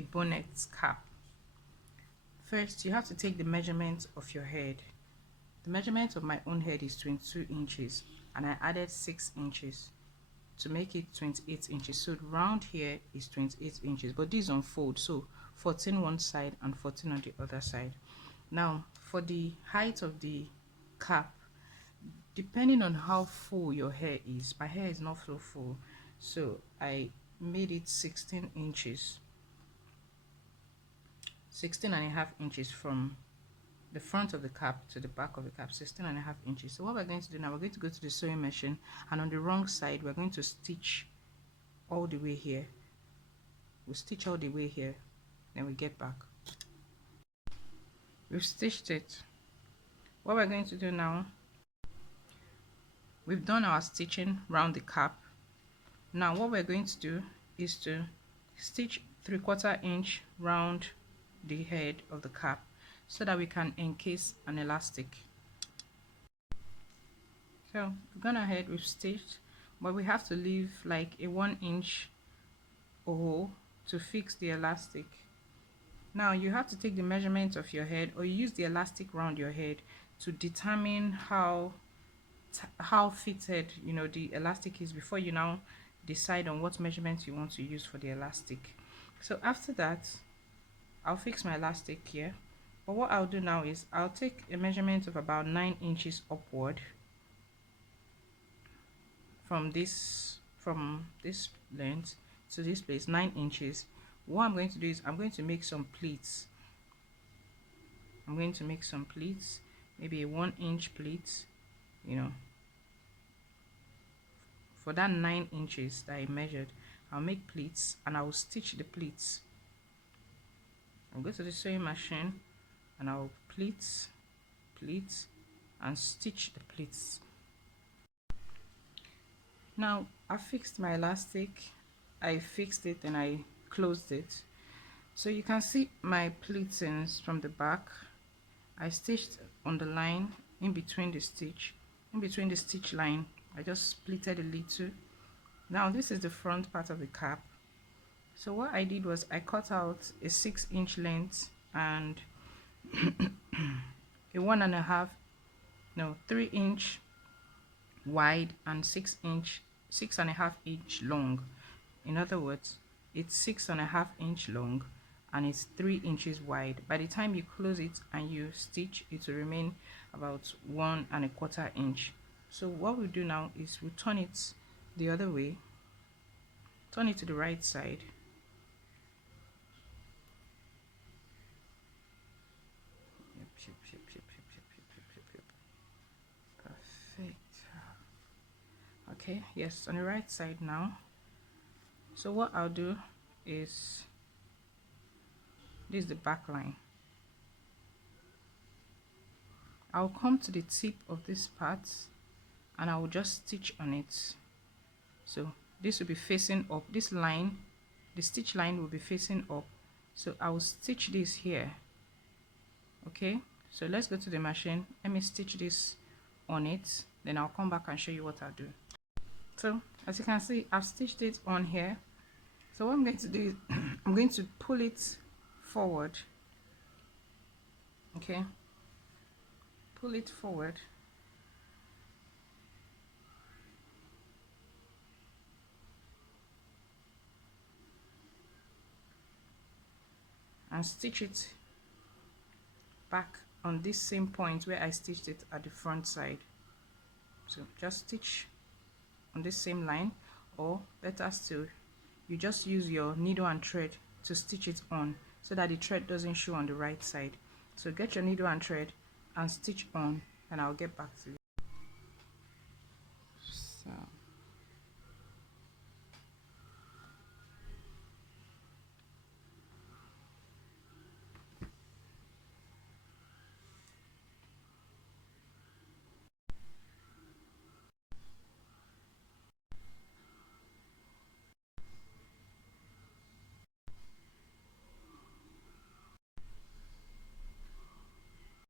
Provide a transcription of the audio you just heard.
a bonnet cap. First, you have to take the measurement of your head. The measurement of my own head is 22 inches and I added 6 inches to make it 28 inches. So round here is 28 inches, but these unfold, so 14 one side and 14 on the other side. Now for the height of the cap, depending on how full your hair is, my hair is not so full, so I made it 16 inches, 16 and a half inches from the front of the cap to the back of the cap, 16 and a half inches. So what we're going to do now, we're going to go to the sewing machine, and on the wrong side we're going to stitch all the way here. We'll stitch all the way here, then we get back. We've stitched it. What we're going to do now, we've done our stitching round the cap. Now what we're going to do is to stitch 3/4 inch round the head of the cap so that we can encase an elastic. So we've gone ahead, we've stitched, but we have to leave like a 1 inch hole to fix the elastic. Now you have to take the measurement of your head, or you use the elastic around your head to determine how fitted the elastic is before you now decide on what measurement you want to use for the elastic. So after that, I'll fix my elastic here. But what I'll do now is I'll take a measurement of about 9 inches upward from this length to this place, 9 inches. What I'm going to do is I'm going to make some pleats. I'm going to make some pleats, maybe a 1 inch pleat, for that 9 inches that I measured. I'll make pleats and I will stitch the pleats. I'll go to the sewing machine and I'll pleat, and stitch the pleats. Now I fixed my elastic, I fixed it and I closed it. So you can see my pleatings from the back. I stitched on the line in between the stitch line. I just pleated a little. Now this is the front part of the cap. So what I did was I cut out a 6 inch length and a 3 inch wide and 6.5 inch long. In other words, it's 6.5 inch long and it's 3 inches wide. By the time you close it and you stitch, it will remain about 1.25 inch. So what we do now is we turn it the other way, turn it to the right side. Perfect. Okay, yes, on the right side now. So what I'll do is, this is the back line. I'll come to the tip of this part and I will just stitch on it. So this will be facing up, this line, the stitch line will be facing up, so I will stitch this here. Okay, so let's go to the machine, let me stitch this on it, then I'll come back and show you what I'll do. So as you can see, I've stitched it on here. So what I'm going to do is I'm going to pull it forward. Okay, pull it forward and stitch it back on this same point where I stitched it at the front side. So just stitch on this same line, or better still, you just use your needle and thread to stitch it on so that the thread doesn't show on the right side. So get your needle and thread and stitch on, and I'll get back to you.